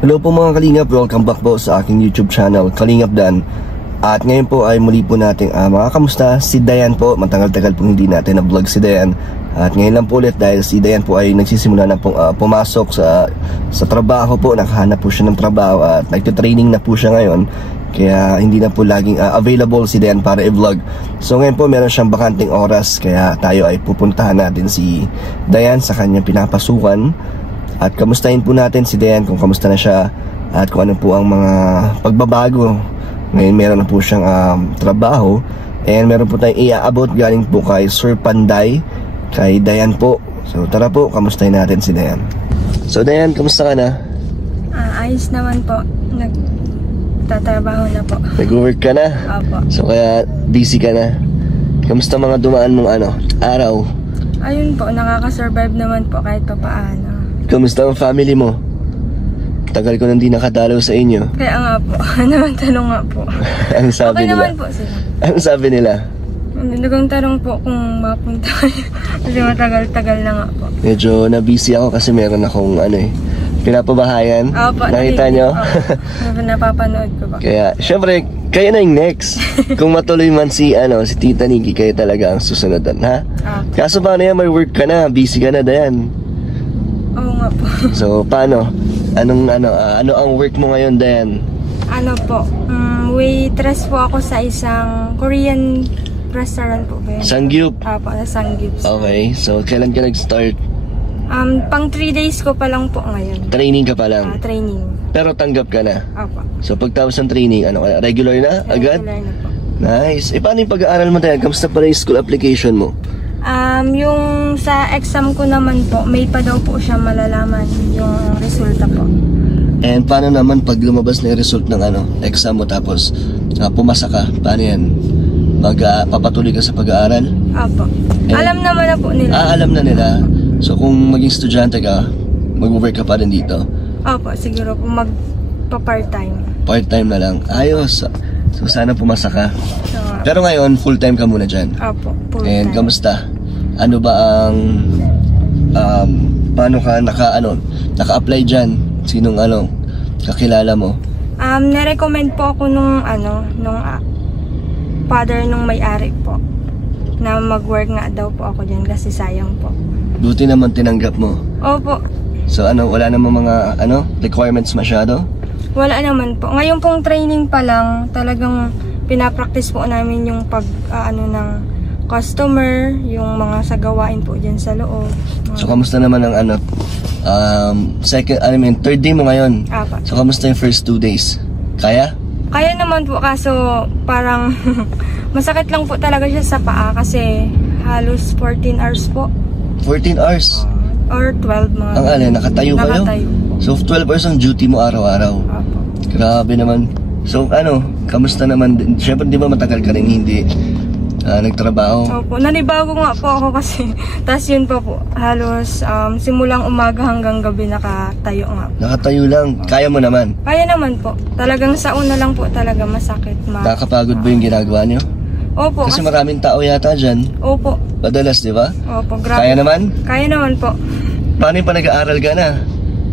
Hello po mga Kalingap, welcome back po sa aking YouTube channel, Kalingap Dan. At ngayon po ay muli po nating makakamusta si Dayan po. Matagal-tagal po hindi natin na-vlog si Dayan. At ngayon lang po ulit dahil si Dayan po ay nagsisimula na po pumasok sa trabaho po. Nakahanap po siya ng trabaho at nagtitraining na po siya ngayon. Kaya hindi na po laging available si Dayan para i-vlog. So ngayon po meron siyang bakanting oras, kaya tayo ay pupuntahan natin si Dayan sa kanyang pinapasukan. At kamustahin po natin si Dayan kung kamusta na siya at kung ano po ang mga pagbabago. Ngayon meron na po siyang trabaho. And meron po tayong i-aabot galing po kay Sir Panday, kay Dayan po. So tara po, kamustahin natin si Dayan. So Dayan, kamusta ka na? Ayos naman po. Nagtatrabaho na po. Nag-work ka na? Opo. So kaya busy ka na. Kamusta mga dumaan mong araw? Ayun po, nakaka-survive naman po kahit pa paano. Kamusta ang family mo? Tagal ko nang di nakadalaw sa inyo. Kaya nga po, naman tanong nga po. Ano sabi okay nila? naman po sila. Ano sabi nila? Nagang tanong po kung mapunta kayo. Kasi matagal-tagal na nga po. Medyo na-busy ako kasi meron akong pinapabahayan. Opo, nakita nyo? Napapanood ko ba? Kaya, syempre, kayo na yung next. Kung matuloy man si Tita Nikki, kayo talaga ang susunodan, ha? Opo. Kaso paano yan, may work ka na, busy ka na, Dayan. Oo nga po. So, paano? Ano ang work mo ngayon, Dayan? Ano po, waitress po ako sa isang Korean restaurant po ba yun? Sangyup? Opo, sa Sangyup. Okay, so kailan ka nag-start? Pang 3 days ko pa lang po ngayon. Training ka pa lang? Training. Pero tanggap ka na? Opo. So pagtapos ng training, regular na? Agad? Regular na po. Nice. Paano yung pag-aaral mo, Dayan? Kamusta pa rin yung school application mo? Yung sa exam ko naman po, may pa daw po siya malalaman yung resulta po. And paano naman pag lumabas na yung result ng exam mo tapos pumasa ka? Paano yan? Papatuloy ka sa pag-aaral? Opo. Alam naman na po nila. Alam na nila. So kung maging estudyante ka, mag-work ka pa rin dito? Opo, siguro po magpa-part-time. Part-time na lang? Ayos. So sana pumasa ka. So, pero ngayon, full-time ka muna dyan? Opo, full-time. And kamusta? Ano ba ang paano ka naka-apply dyan? Sinong kakilala mo? Na-recommend po ako nung father nung may-ari po na mag-work nga daw po ako dyan kasi sayang po. Buti naman tinanggap mo. Opo. So wala namang mga requirements masyado? Wala naman po. Ngayon pong training pa lang, talagang pinapractice po namin yung ng customer, yung mga sagawain po dyan sa loob. So kamusta naman ang third day mo ngayon? Apa. So kamusta yung first 2 days? Kaya? Kaya naman po, kaso parang masakit lang po talaga siya sa paa kasi halos 14 hours po. 14 hours? Or 12 mga. Ang nakatayo kayo? Nakatayo po. So 12 hours ang duty mo araw-araw? Apo. Grabe naman. So kamusta naman? Siyempre di ba matagal ka rin hindi nagtrabaho? Opo, nanibago nga po ako kasi tas yun pa po, halos simulang umaga hanggang gabi nakatayo nga po. Nakatayo lang? Kaya mo naman? Kaya naman po. Talagang sa una lang po talaga masakit. Nakakapagod ba yung ginagawa niyo? Opo. Kasi maraming tao yata dyan. Opo. Madalas, di ba? Opo, grabe. Kaya naman? Kaya naman po. Paano yung pa nag-aaral ka na?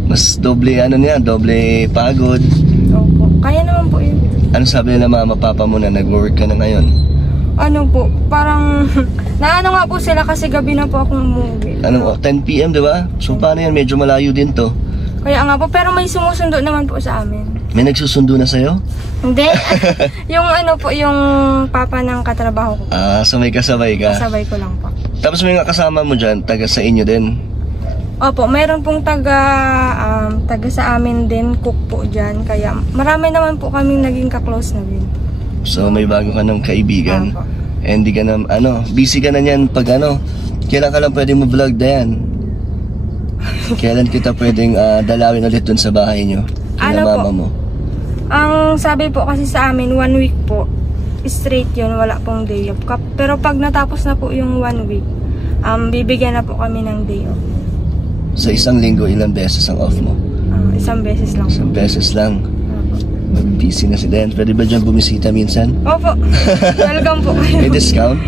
Mas doble doble pagod. Opo. Kaya naman po yun. Ano sabi nila mama, papa mo na nag-work ka na ngayon? Ano po, parang nga po sila kasi gabi na po akong umuwi. 10 PM, di ba? So paano yan? Medyo malayo din to. Kaya nga po, pero may sumusundo naman po sa amin. May nagsusundo na sa'yo? Hindi. Yung yung papa ng katrabaho ko. So may kasabay ka? Kasabay ko lang po. Tapos may nga kasama mo dyan, taga sa inyo din? Opo, mayroon pong taga sa amin din, cook po dyan. Kaya marami naman po kaming naging ka-close na din. So may bago ka ng kaibigan? Opo. And di ka na, busy ka na niyan pag kailan ka lang pwedeng mag-vlog, Dayan? Kailan kita pwedeng dalawin ulit dun sa bahay nyo? Kila mama mo? Ang sabi po kasi sa amin, 1 week po. Straight yun, wala pong day off. Pero pag natapos na po yung 1 week, bibigyan na po kami ng day off. Sa isang linggo, ilang beses ang off mo? Isang beses lang. Isang beses lang. Busy na si Dayan. Pwede ba dyan bumisita minsan? Opo. Welcome po kayo. May discount?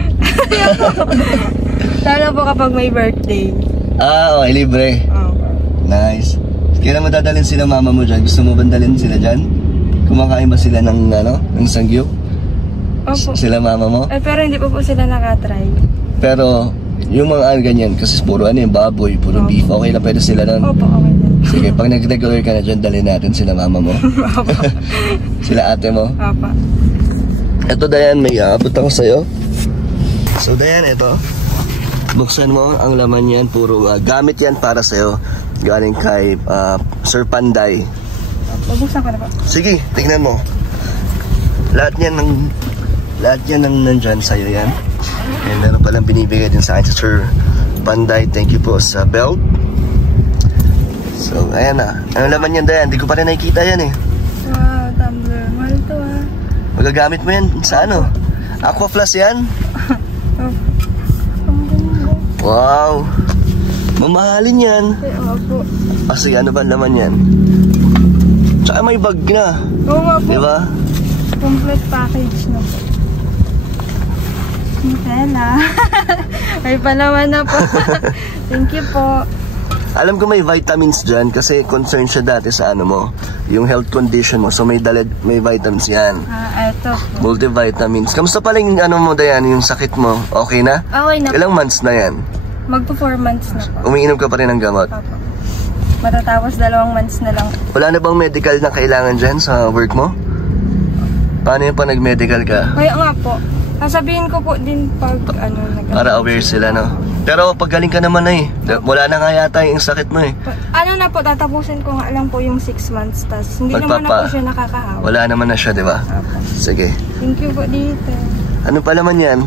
Lalo po kapag may birthday. Okay, libre. Oh. Nice. Kailan mo dadalhin sila mama mo dyan? Gusto mo ba dalhin sila dyan? Kumakain ba sila ng ng sangyup? Opo. Sila mama mo? Pero hindi po sila nakatry. Pero yung mga ganyan, kasi puro yung baboy, puro beef, okay na pwede sila nun? Opo, okay na. Sige, pag nag-regular ka na dyan, dalhin natin sila mama mo. Sila ate mo. Opo. Ito Dayan, may aabot ako sa'yo. So Dayan, ito. Buksan mo, ang laman yan, puro gamit yan para sa'yo. Galing kay Sir Panday. Bubuksan ko na po. Sige, tignan mo. Lahat yan ng nandyan sa'yo yan. And meron palang binibigay din sa akin si Sir Panday. Thank you po sa belt. So, ayan na. Ano laman yan, Dayan? Hindi ko pa rin nakikita yan eh. Wow, tumbler. Mahal to Magagamit mo yan sa ano? Aqua Plus yan? Wow! Mamahalin yan. Opo. Kasi ano ba laman yan? Tsaka may bag na. Oo nga po. Diba? Complete package na po. Nutella. May palaman na po. Thank you po. Alam ko may vitamins dyan kasi concerned siya dati sa ano mo, yung health condition mo. So may vitamins yan. Eto po. Multivitamins. Kamusta pala yung ano mo, Dayan, yung sakit mo? Okay na? Okay na po. Ilang months na yan? Magpo 4 months na po. Umiinom ka pa rin ng gamot? Opo. Matatapos 2 months na lang. Wala na bang medical na kailangan dyan sa work mo? Paano yung pa nag-medical ka? Kaya nga po. Sasabihin ko po din pag Para aware sila, no? Pero pag galing ka naman na eh. Wala na nga yata yung sakit mo eh. Ano na po, tatapusin ko nga lang po yung 6 months. Tas hindi naman na po siya nakakahawa. Wala naman na siya, di ba? Sige. Thank you po dito. Ano pa naman yan?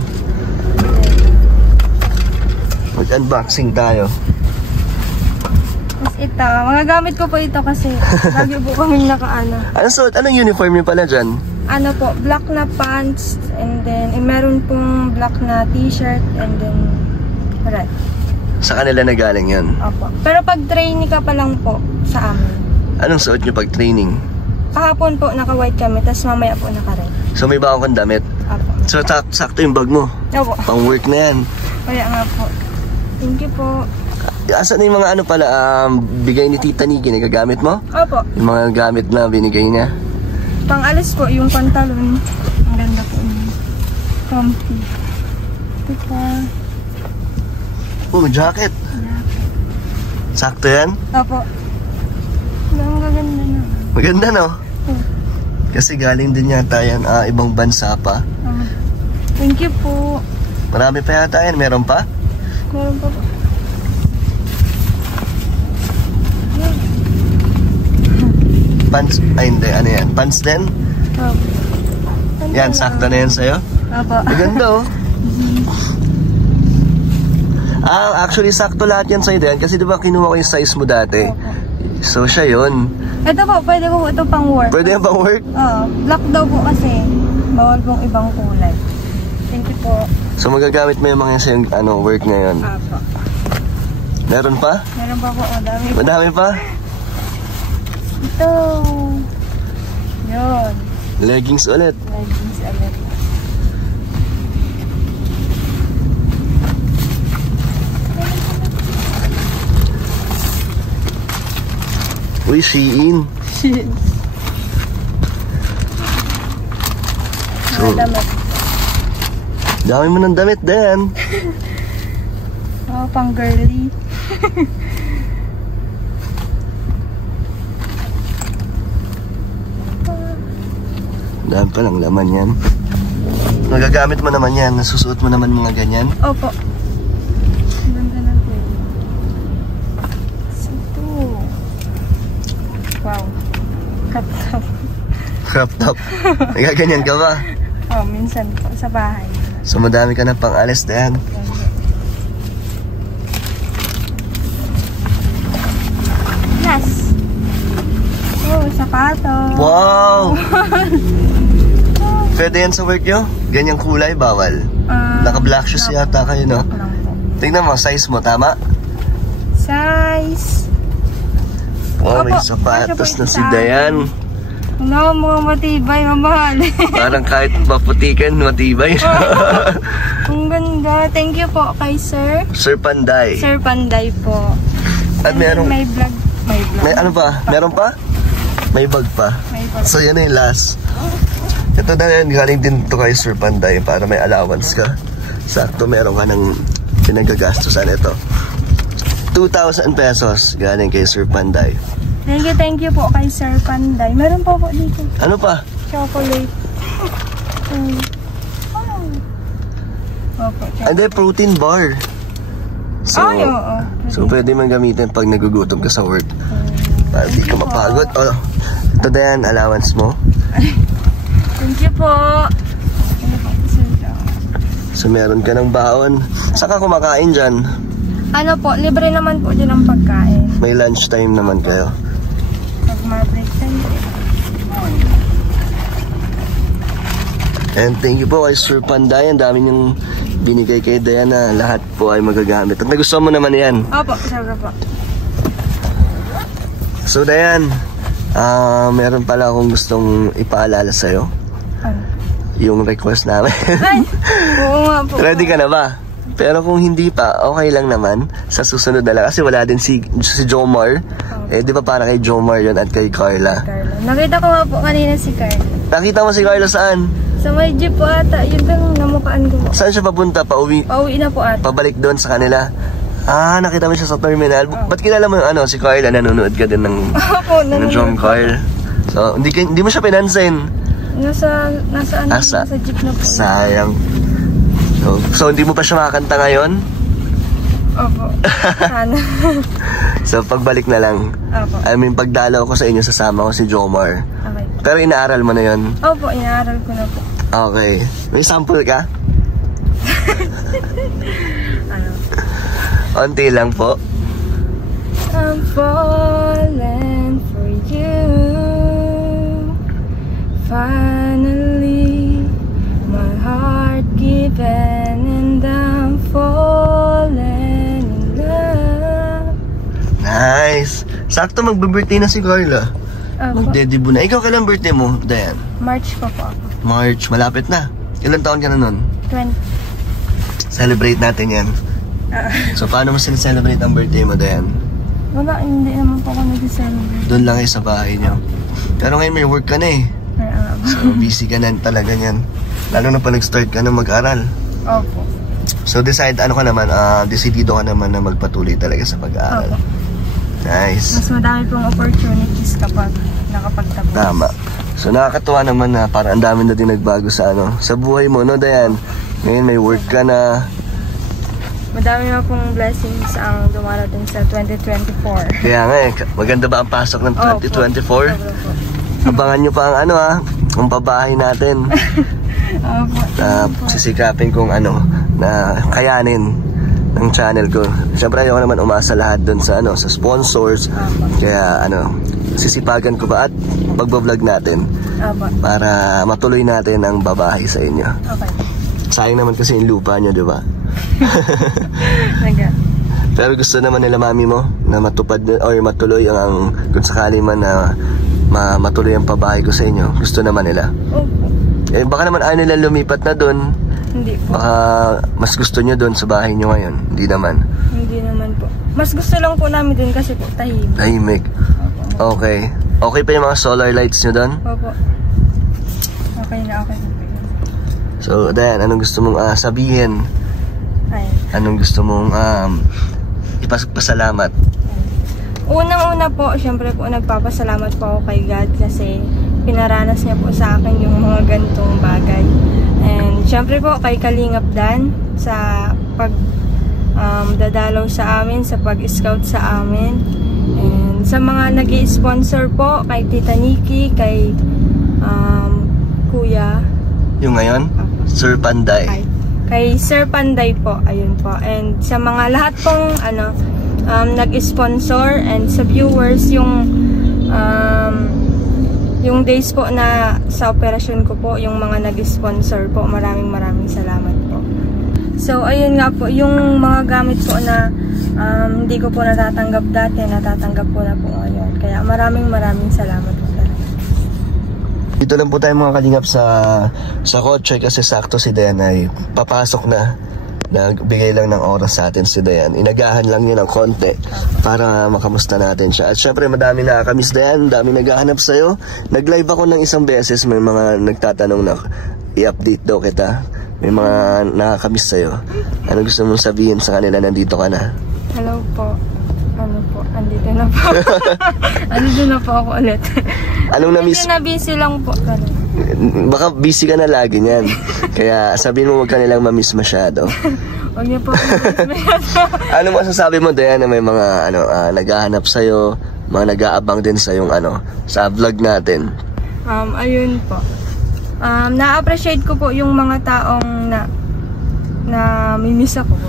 Mag-unboxing tayo. Tapos ito, mga gamit ko po ito kasi lagi po kaming nakaano. Anong suot? Anong uniform niyo pala dyan? Ano po, black na pants and then meron pong black na t-shirt and then red. Sa kanila na galing yun? Opo. Pero pag trainee ka pa lang po sa amin. Anong suot niyo pag training? Kahapon po naka-white kami, tapos mamaya po naka-red. So may bago kang damit? Opo. So sakto yung bag mo? Opo. Pang work na yan? Kaya nga po. Thank you po. Asan na yung mga ano pala, bigay ni Tita Niki, nagagamit mo? Opo. Yung mga gamit na binigay niya? Pang-alis po, yung pantalon. Ang ganda po niya. Comfy. Ito pa. Oh, jacket. Sakto yan? Opo. Ang gaganda na. Maganda, no? Kasi galing din yata yan, ibang bansa pa. Thank you po. Marami pa yata yan, meron pa? Meron pa po. Pants, ay hindi, ano yan? Pants din? Opo. Yan, sakto na yan sa'yo? Opo. Maganda, oh. Actually, sakto lahat yan sa'yo din. Kasi diba kinuha ko yung size mo dati? Opo. So, siya yun. Ito po, pwede po ito pang work. Pwede yan pang work? Oo. Black daw po kasi. Bawal pong ibang kulay. Thank you po. So, magagamit mo yung mga sa'yo, work ngayon? Opo. Meron pa? Meron pa po, madami po. Madami pa? Ito. Yun. Leggings ulit. Leggings ulit. Uy, Shein. Shit. So, damit. dami mo ng damit din. Oh, pang girly. Dami pa lang laman yan. Nagagamit mo naman yan. Nasusuot mo naman mga ganyan. Opo. Ganda na po. Ito. Wow. Crop top. Crop top. Nagaganyan ka ba? Oh, minsan po sa bahay. So madami ka na pang alis din. Yes. Oh, sapatos. Wow! Pwede yan sa work nyo? Ganyang kulay, bawal. Naka-black shoes yata kayo, no? Tingnan mo, size mo, tama? Size. Oh, may sapatos na si Dayan. No, mga matibay, mamahal. Parang kahit maputikan, matibay. Ang ganda. Thank you po kay Sir. Sir Panday. Sir Panday po. At merong... May vlog May ano pa? Meron pa? May bag pa. May bag. So yan na yung last. Ito na yan, galing din to kay Sir Panday para may allowance ka. Sakto meron ka ng pinagagastusan ito. 2,000 pesos galing kay Sir Panday. Thank you po kay Sir Panday. Meron po dito. Ano pa? Chocolate. Opo, chocolate. And then protein bar. So, Ay, oo. So pwede man gamitin pag nagugutom ka sa work. Para di ka mapagod. Oh, ito na yan, allowance mo. Thank you po. So meron ka ng baon. Saka kumakain dyan. Ano po, libre naman po din ang pagkain. May lunch time naman kayo. Pag ma-break time. And thank you po kay Sir Panday. Ang dami niyong binigay kay Diana. Lahat po ay magagamit. At nagustuhan mo naman yan. Opo, sobra po. So Diane, meron pala akong gustong ipaalala sa'yo. Ano? Yung request namin. Ay, oo nga po. Ready ka na ba? Pero kung hindi pa, okay lang naman. Sa susunod na lang. Kasi wala din si Jomar. Eh, di ba para kay Jomar yun at kay Carla? Carla. Nakita ko nga po kanina si Carla. Nakita mo si Carla saan? Sa may jeep po ata. Yun lang namukaan ko po. Saan siya papunta? Pauwi? Pauwi na po ata. Pabalik doon sa kanila? Nakita mo siya sa terminal. Ba't kilala mo yung si Carla? Nanonood ka din ng John Carl. So, hindi mo siya pinansin. Nasa jeep na po. Sayang. So hindi mo pa siya makakanta ngayon? Opo. Sana. So pagbalik na lang. Opo. I mean, pagdalaw ko sa inyo, sasama ko si Jomar. Okay. Pero inaaral mo na yun? Opo, inaaral ko na po. Okay. May sample ka? Ano? Onti lang po. I'm falling for you. Finally, my heart given and I'm falling in love. Nice. Sakto magbe-birthday na si Carla. Magdedebut na. Ikaw kailan birthday mo, Diane? March pa po ako. March. Malapit na. Ilan taon ka na nun? 20. Celebrate natin yan. So paano mo celebrate ang birthday mo, Diane? Wala, hindi naman po ako nag-celebrate. Doon lang kayo sa bahay niyo. Pero ngayon may work ka na eh. So busy ka na talaga niyan. Lalo na pa nag-start ka na mag-aral. Opo. So decidido ka naman na magpatuloy talaga sa pag-aaral. Opo. Nice. Mas madami pong opportunities kapag nakapagtapos. Tama. So nakakatuwa naman na parang ang dami na din nagbago sa buhay mo, no, Diane? Ngayon may work ka na. Madami na pong blessings ang dumarating sa 2024. Kaya nga maganda ba ang pasok ng 2024? Opo. Abangan nyo pa ang ang pabahay natin. Sisikapin kong na kayanin ng channel ko. Siyempre ayoko naman umasa lahat doon sa sa sponsors. Kaya sisipagan ko ba at pagbablog natin para matuloy natin ang babahay sa inyo. Okay. Sayang naman kasi yung lupa nyo, di ba? Pero gusto naman nila mami mo na matupad or matuloy ang kung sakali man na matuloy ang pabahay ko sa inyo. Gusto naman nila. Opo. Eh baka naman ayaw nila lumipat na doon. Hindi po. Baka mas gusto nyo doon sa bahay nyo ngayon. Hindi naman. Hindi naman po. Mas gusto lang po namin doon kasi po tahimik. Tahimik. Okay. Okay pa yung mga solar lights nyo doon? Opo. Okay na, okay na po. So, Diane, anong gusto mong sabihin? Ay. Anong gusto mong ipasalamat? Unang-una po, syempre po nagpapasalamat po ako kay God kasi pinaranas niya po sa akin yung mga ganitong bagay. And syempre po kay Kalingap Dan sa pag dadalaw sa amin, sa pag-scout sa amin. And sa mga nag-i-sponsor po, kay Tita Nikki, kay Kuya. Yung ngayon? Sir Panday. Ay, kay Sir Panday po, ayun po. And sa mga lahat pong nag-sponsor and sa viewers yung days po na sa operasyon ko po, yung mga nag-sponsor po, maraming salamat po. So ayun nga po, yung mga gamit po na hindi ko po natatanggap dati, natatanggap ko na po ngayon. Kaya maraming salamat po talaga. Dito lang po tayo mga kalingap sa kotse kasi sakto si Diane ay papasok na. nagbigay lang ng oras sa atin si Dayan. Inagahan lang yun ng konti para makamusta natin siya. At syempre madami nakakamiss Dayan, dami naghahanap sa'yo. Nag-live ako ng isang beses, may mga nagtatanong na i-update daw kita. May mga nakakamiss sa'yo. Ano gusto mong sabihin sa kanila, nandito ka na? Hello po. Ano po, andito na po. Andito na po ako ulit. Anong na-miss? Medyo na busy lang po. Baka busy ka na lagi niyan. Kaya sabihin mo huwag ka nilang ma-miss masyado. Huwag niyo po Ano masasabi mo Dayan na may mga naghahanap sa'yo, mga nag-aabang din sa yung sa vlog natin? Ayun po. Na-appreciate ko po yung mga taong na mimiss ako po.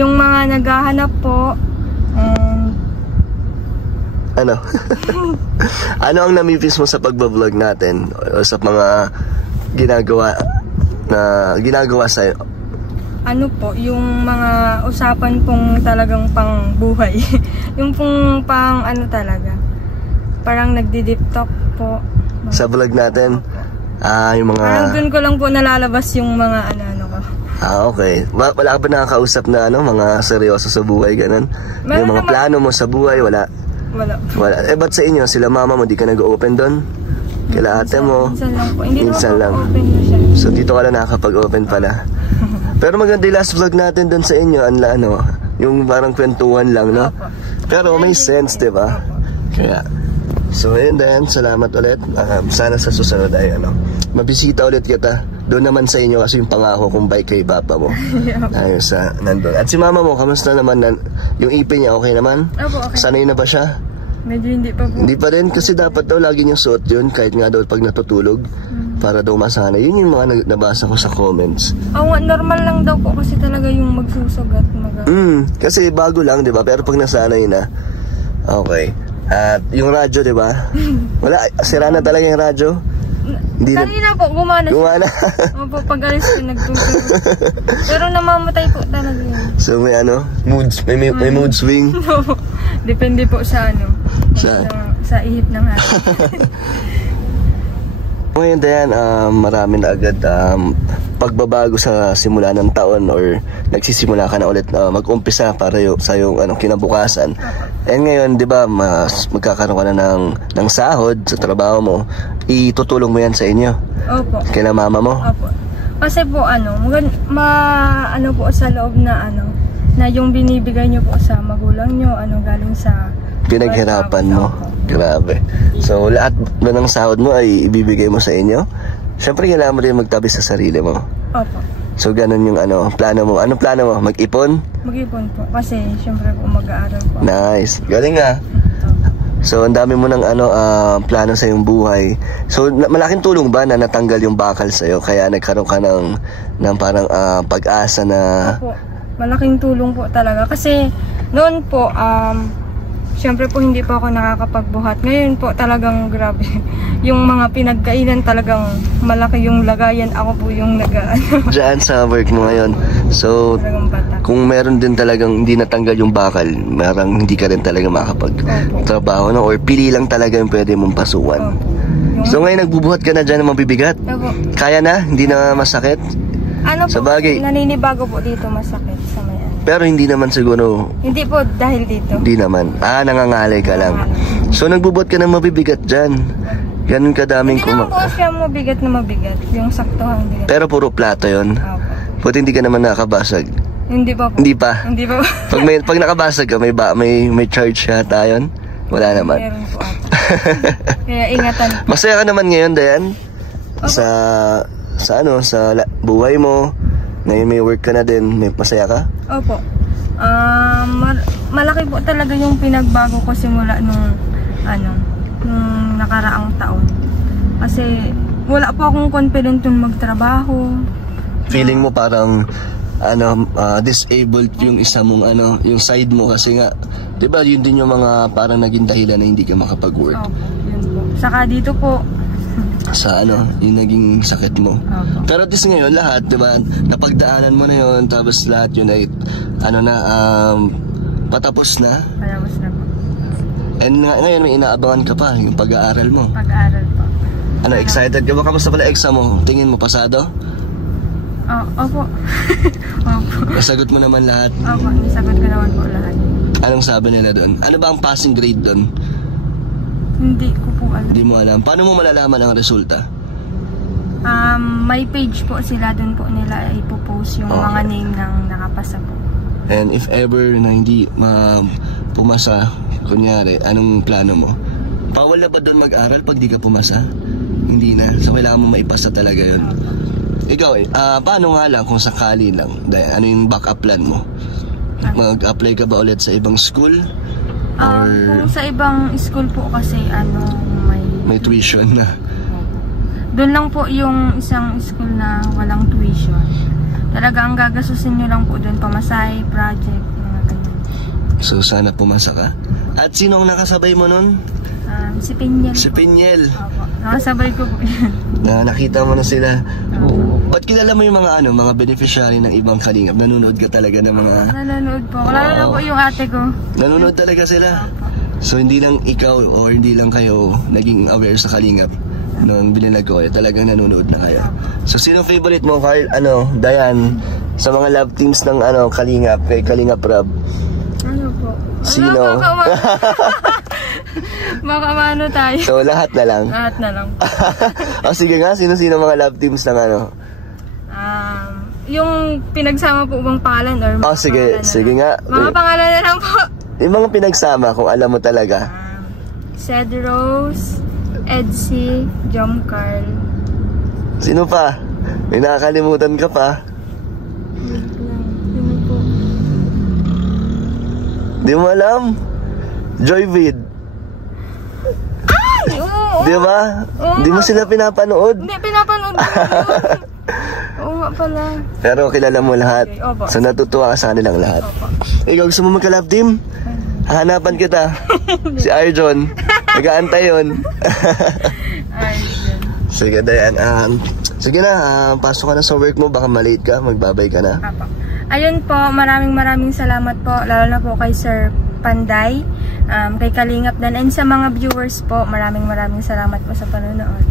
Yung mga naghahanap po. Ano? Ano ang namimiss mo sa pagbablog natin? O sa mga ginagawa sa'yo? Ano po, yung mga usapan pong talagang pang buhay. Yung pong pang talaga. Parang nagdi-deep talk po. Sa vlog natin? Yung mga... Parang dun ko lang po nalalabas yung mga ko. Okay. Wala ka ba nakakausap na mga seryoso sa buhay, ganun? Meron yung mga naman. plano mo sa buhay, wala? Wala. Ba't sa inyo? Sila mama mo, di ka nag-open doon? Kila ate mo? Minsan lang po. Hindi minsan lang. Open na siya. So dito ka lang nakakapag-open pala. Pero maganda yung last vlog natin doon sa inyo, yung parang kwentuhan lang, no? Pero may sense, di ba? Kaya, so ayun din, salamat ulit. Sana sa susunod ay mabisita ulit kita. Doon naman sa inyo kasi yung pangako kung bike kay papa mo. Ayun sa nandun. At si mama mo, kamusta naman? Yung ipin niya, okay naman? Opo, okay. Sanay na ba siya? Medyo hindi pa po. Hindi pa rin kasi dapat daw lagi niyang suot yun kahit nga daw pag natutulog para daw masanay. Yun yung mga nabasa ko sa comments. Normal lang daw po kasi talaga yung magsusugat. Kasi bago lang, di ba? Pero pag nasanay na, okay. At yung radyo, di ba? Wala, sira na talaga yung radyo. Kanina po, gumana siya. Gumana? Opo, pag alis ko nagtutulog. Pero namamatay po talaga yun. So may may mood swing? Depende po sa sa ihip ng hati. Ngayon Dayan, marami na agad pagbabago sa simula ng taon or nagsisimula ka na ulit mag-umpisa para sa yung kinabukasan. And ngayon, 'di ba, magkakaroon ka na ng sahod sa trabaho mo. Itutulong mo 'yan sa inyo. Opo. Kina mama mo. Opo. Kasi po po sa loob na na yung binibigay niyo po sa magulang niyo, galing sa pinaghirapan mo. Grabe. So lahat ng sahod mo ay ibibigay mo sa inyo. Siyempre kailangan mo rin magtabi sa sarili mo. Opo. So ganun yung plano mo. Anong plano mo? Mag-ipon? Mag-ipon po. Kasi siyempre po mag-aaral po. Nice. Galing ah. So ang dami mo ng plano sa iyong buhay. So malaking tulong ba na natanggal yung bakal sa iyo kaya nagkaroon ka ng parang pag-asa na... Opo. Malaking tulong po talaga. Kasi noon po, siyempre po hindi po ako nakakapagbuhat. Ngayon po talagang grabe. Yung mga pinagkainan talagang malaki yung lagayan. Ako po yung Diyan sa work mo ngayon. So, kung meron din talagang hindi natanggal yung bakal, marang hindi ka rin talaga makakapag-trabaho. No? Or pili lang talaga yung pwede mong pasukan. So ngayon nagbubuhat ka na dyan ng mabibigat? Opo. Kaya na? Hindi na masakit? Po, naninibago po dito masakit sa may Pero hindi naman siguro... Hindi po dahil dito. Hindi naman. Nangangalay ka lang. So nagbubuhat ka ng mabibigat dyan. Ganun kadaming Hindi naman po siya mabigat na mabigat. Yung saktohang bigat. Pero puro plato yun. Buti hindi ka naman nakabasag. Hindi pa po. Hindi pa. Hindi pa po. Pag nakabasag ka, may charge yata yun? Wala naman. Meron po ata. Kaya ingatan po. Masaya ka naman ngayon, Dayan? Sa buhay mo. Ngayon may work ka na din. May masaya ka? Opo. Malaki po talaga yung pinagbago ko simula nung nakaraang taon. Kasi wala po akong confident yung magtrabaho. Feeling mo parang disabled yung isa mong yung side mo kasi nga 'di ba yun din yung mga parang naging dahilan na hindi ka makapag-work. Opo, yun po. Saka dito po sa yung naging sakit mo. Opo. Pero at least ngayon lahat, 'di ba? Napagdaanan mo na yun, tapos lahat yun ay patapos na. Patapos na po. And ngayon may inaabangan ka pa yung pag-aaral mo. Pag-aaral po. Excited ka ba? Kamusta pala exam mo? Tingin mo pasado? Opo. Opo. Nasagot mo naman lahat? Opo, nasagot ko naman po lahat. Anong sabi nila doon? Ano ba ang passing grade doon? Hindi ko po alam. Hindi mo alam. Paano mo malalaman ang resulta? May page po sila, doon po nila ipopost yung mga name ng nakapasa po. And if ever na hindi pumasa, kunyari, anong plano mo? Bawal na ba doon mag-aral pag di ka pumasa? Hindi na. So kailangan mo maipasa talaga yun. Ikaw paano nga lang kung sakali lang? Ano yung backup plan mo? Mag-apply ka ba ulit sa ibang school? Kung sa ibang school po kasi may tuition na. Doon lang po yung isang school na walang tuition. Talaga ang gagasusin nyo lang po doon, pamasahe, project, mga ganyan. So sana pumasa ka. At sino ang nakasabay mo nun? Si Pinyel. Si Pinyel. Opo. Nakasabay ko po yan. Nakita mo na sila. Ba't kilala mo yung mga beneficiary ng ibang kalingap? Nanonood ka talaga ng mga... Nanonood po. Lalo na po yung ate ko. Nanonood talaga sila? So hindi lang ikaw o hindi lang kayo naging aware sa kalingap nung binilag ko, talagang nanonood na kayo. So sino favorite mo, Carl? Dayan, sa mga love teams ng kalingap, kay Kalingap Rob? Ano po? Sino? Makamano tayo. So lahat na lang? Lahat na lang. Sige nga, sino-sino mga love teams ng yung pinagsama po bang pangalan or mga sige nga. Mga pangalan na lang po. Yung mga pinagsama, kung alam mo talaga. Cedros, Edsy, Jom Carl. Sino pa? May nakakalimutan ka pa? Sino po? Di mo alam? Joyvid. Ay! Oo! Di ba? Di mo sila pinapanood? Hindi, pinapanood ko. Oo nga pala. Pero kilala mo lahat. Okay, opo. So natutuwa ka sa kanilang lahat. Opo. Ikaw gusto mo magka-love team? Hahanapan kita. Si Arjon. Nag-aantay yun. Arjon. Sige, Dayan. Sige na, pasok ka na sa work mo. Baka malate ka. Magbabay ka na. Apo. Ayun po, maraming salamat po. Lalo na po kay Sir Panday, kay Kalingap Dan, and sa mga viewers po, maraming salamat po sa panonood.